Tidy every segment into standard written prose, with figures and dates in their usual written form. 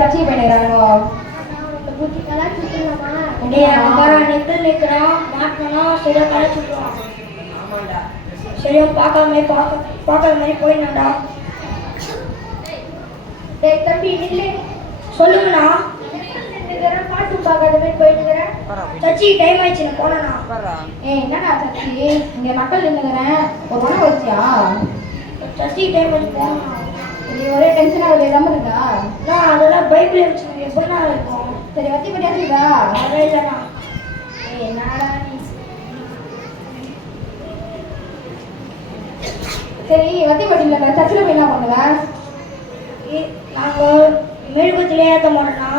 சர்ச்சை பண்ணிடுறானுங்க. நிற்கிறோம் மாட்டணும் சரியா கரை சுட்டுருவான். சரியா பார்க்காத மாதிரி போயிடணும்டா. தம்பி நில்லு. சொல்லுங்கண்ணா. பாட்டு பார்க்காத மாதிரி போயிட்டுக்கிறேன். சச்சி டைம் ஆயிடுச்சு போனா. என்னடா சச்சி இங்க மக்கள் நின்னுக்கிறேன் ஒரு உணவு வச்சியா? சச்சி டைம் ஆயிடுச்சு போனா. நீ ஒரே டென்ஷனா ஒரு இல்லாம இருக்கா? நான் அதெல்லாம் பைபிள் வச்சுருக்கேன் எப்படின்னா இருக்கும். சரி வத்தி பண்ணியாச்சுதா? அதே இல்லைண்ணா. என்னடா நீ சரி வத்தி பட்டியில் சர்ச்சில் போய் என்ன பண்ணுவேன்? நாங்கள் மெழுகுத்திலே ஏற்ற மாட்டோம்னா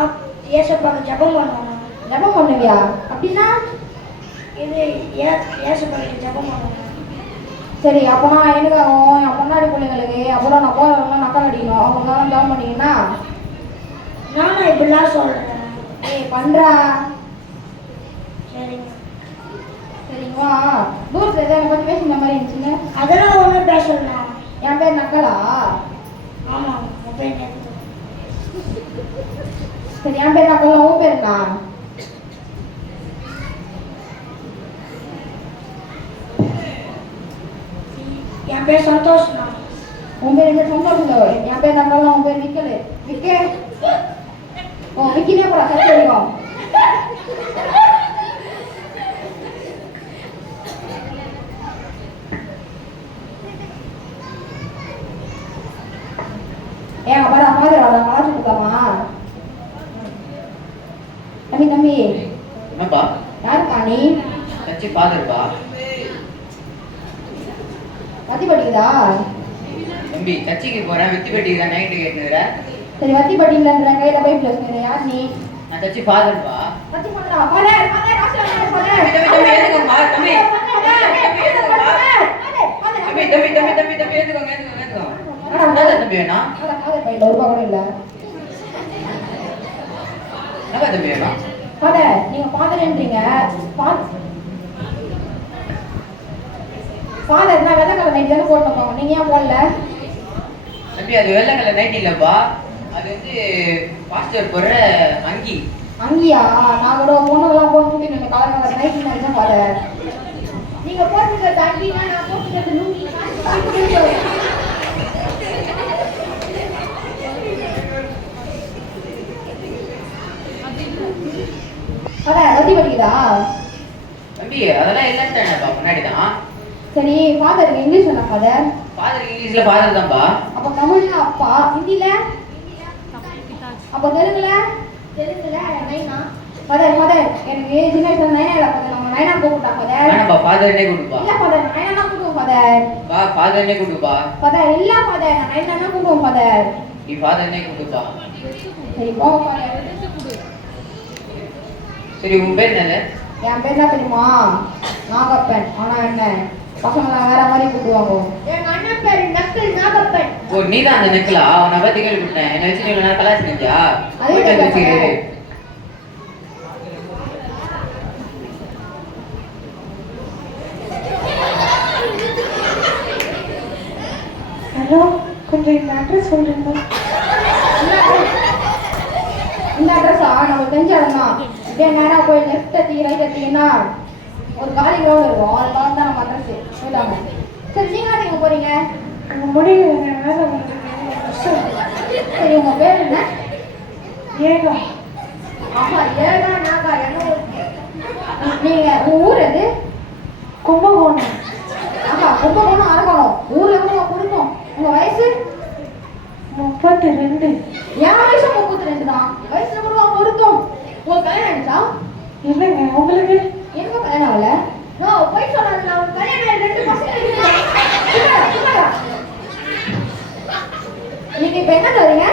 ஏசப்பாக்கு ஜபம் பண்ணுவோம். ஜபம் பண்ணுவியா? அப்படின்னா இது ஏசப்பாக்கு ஜபம் பண்ணுவோம். சரி அப்போனா எனக்கு ஆகும் என் பொண்ணாடி பிள்ளைங்களுக்கு அப்புறம் நான் போகிறவங்க நக்கல் அடிக்கணும். அவங்க தான் ஜபம் பண்ணிங்கன்னா நானும் இப்படிலாம் சொல்கிறேன். பண்ணுறா. சரிங்க சரிங்களா தூரத்தில் எதாவது கொஞ்சம் பேசுன மாதிரி இருந்துச்சுங்க. அதெல்லாம் ஒன்றும் பேசலாம். என் பேர் நக்கலா? ஆமாம் உன் பேர் நேற்று. சரி என் பேர் நக்கலா உன் பேருண்ணா? என் பேர் சந்தோஷ்ண்ணா. உன் பேர் என்ன சந்தோஷம்? என் பேர் நக்கலா உன் பேர் விக்கலு. விக்கினே போடா சரி அடிக்கும். ஏன் அப்பா மாதிரி கலாச்சி கொடுக்காமா? தம்பி என்னப்பா? யாருக்கா நீ? சச்சி பாத்துருப்பா. வத்தி பட்டிக்குதா? தம்பி சர்ச்சைக்கு போறேன் வித்தி பெட்டிக்கு தான் நைட்டு கேட்டுனுற. சரி வத்தி பட்டியில கையில பைப்ல வச்சுக்கிற யார் நீ? நான் சச்சி பாத்துருப்பா. வத்தி பண்றா ஃபாதர் ஃபாதர் தம்பி ஏத்துக்கோங்க தம்பி. தம்பி ஏத்துக்கோங்க. என்ன தம்பி வேணும்? ஃபாதர் பையில ரூபா கூட இல்ல. என்ன தம்பி வேணும்? ஃபாதர் நீங்க ஃபாதர்ன்றீங்க. ஃபாதர் நான் வெள்ளை கலர் நைட் தானே போட்டோம். நீங்க ஏன் போடல? தம்பி அது வெள்ளை கலர் நைட் இல்லப்பா. அது வந்து பாஸ்டர் போடுற அங்கி. அங்கியா? நான் கூட பொண்ணுங்கெல்லாம் போட்டு இந்த கலர் கலர் நைட் நினைச்சேன் ஃபாதர். நீங்க போட்டுக்கிறது அங்கினா நான் போட்டுக்கிறது லுங்கி. ஃபாதர் வத்தி படிக்குதா? தம்பி அதெல்லாம் இல்லைன்னுப்பா முன்னாடி தான். சரி ஃபாதருக்கு இங்கிலீஷ் வேணா ஃபாதர்? ஃபாதர் இங்கிலீஷ்ல ஃபாதர் தான்ப்பா. அப்போ தமிழ்ல அப்பா, ஹிந்தில அப்போ தெலுங்குல நைனா. ஃபாதர் ஃபாதர் எனக்கு சின்ன வயசுல நைனா இல்ல ஃபாதர். நம்ம நைனா கூப்பிட்டா ஃபாதர். வேணாப்பா ஃபாதர்னே கூப்பிடுப்பா. இல்ல ஃபாதர் நைனா கூப்பிடுவோம் ஃபாதர். வா ஃபாதர்னே கூப்பிடுப்பா. ஃபாதர் இல்ல ஃபாதர் நான் நைனா தான் கூப்பிடுவோம் ஃபாதர். நீ ஃபாதர்னே கூப்பிடுப்பா. சரி போங்க ஃபாதர். சரி உன் பேர் என்ன? என் பேர் என்ன தெரியுமா? நாகப்பன். ஆனா என்ன பசங்களாம் வேற மாதிரி கூப்பிடுவாங்க. எங்க அண்ணன் பேர் நக்கல் நாகப்பன். ஓ நீ தான் அந்த நெக்கலா? உன்னை பத்தி கேள்விப்பட்டேன். என்ன வச்சு நீங்க நான் கலாச்சி நினைச்சா? ஹலோ கொஞ்சம் இந்த அட்ரஸ் சொல்றீங்களா? இந்த அட்ரஸா? நம்ம தெரிஞ்ச இடம் தான். இதே நேரம் போய் லெஃப்ட் எத்தி ரைட் எத்திங்கன்னா ஒரு காலி கிரவுண்ட் இருக்கும். அது தான் நம்ம அட்ரஸ் போயிட்டாங்க. சரி நீங்க எங்க போறீங்க? உங்க முடிவு வேலை. சரி உங்க பேர் என்ன? ஏகா. ஆமா ஏகா நாகா என்ன? நீங்க உங்க ஊர் எது? கும்பகோணம். ஆஹா கும்பகோணம் அரக்கோணம். ஊர்ல கூட கொடுக்கும். உங்க வயசு? 32. என் வயசு 32 தான். வயசுல கூட பொருத்தம். உங்களுக்கு கல்யாணம் ஆயிடுச்சா? இல்லைங்க உங்களுக்கு? எனக்கு கல்யாணம் ஆகல. நோ போய் சொல்லாதீங்க. அவங்க கல்யாணம் ஆகி 2 பசங்க இருக்காங்க. நீங்க இப்ப என்ன தரீங்க?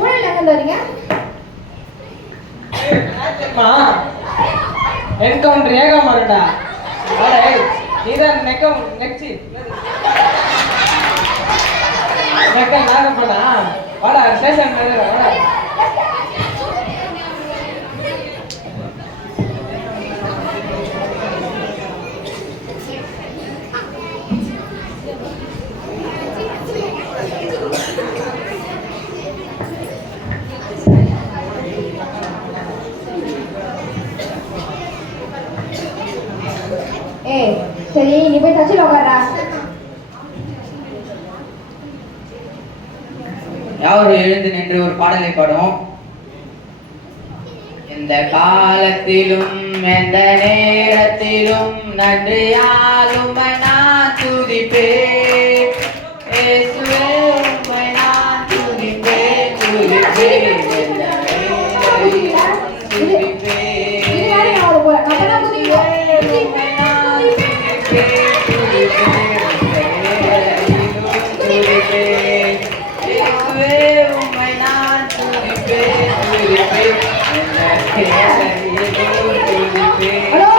ஊழல் எங்க தரீங்க? என்கவுண்டர் ஏகா மாறடா. அடே நீதான் நெக்ஸ்ட் நெக்கல் நாகப்பனா. வாடா ஸ்டேஷன் மேல வாடா. சரி நீ போய் தச்சுல உட்கார்றா. யாரும் எழுந்து நின்று ஒரு பாடலை பாடும். எந்த காலத்திலும் எந்த நேரத்திலும் நன்றியாலும் நான் துதிப்பேன். இயேசுவே உம்மை நான் துதிப்பேன், துதிப்பேன். எந்த நேரத்திலும் துதிப்பேன். இது யாரு நான் போறேன். நான் என்ன புதிப்பேன். ஹலோ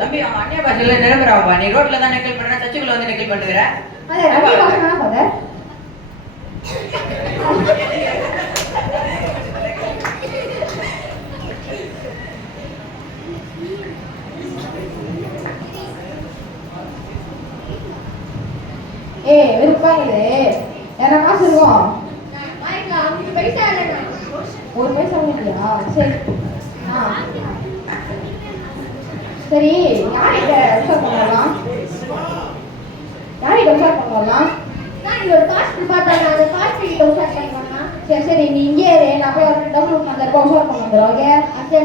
தம்பி அவன் அந்நிய பாஷையில நிரம்புறாப்பா. நீ ரோட்ல தான் நெக்கல் பண்ற, சர்ச்சுக்குள்ள வந்து நெக்கல் பண்ணுகிற. ஏய் வெறுப்பாங்க. என்ன காசு இருக்கும்? ஒரு பைசா இல்லையா? சரி சரி யார்கிட்ட உஷார் பண்ணலாம்? யார்கிட்ட உஷார் பண்ணலாம்? சரி சரி நீ இங்கே இரு. நான் போய் ஒரு டபுள் உஷார் பண்ண வந்துடும். ஓகே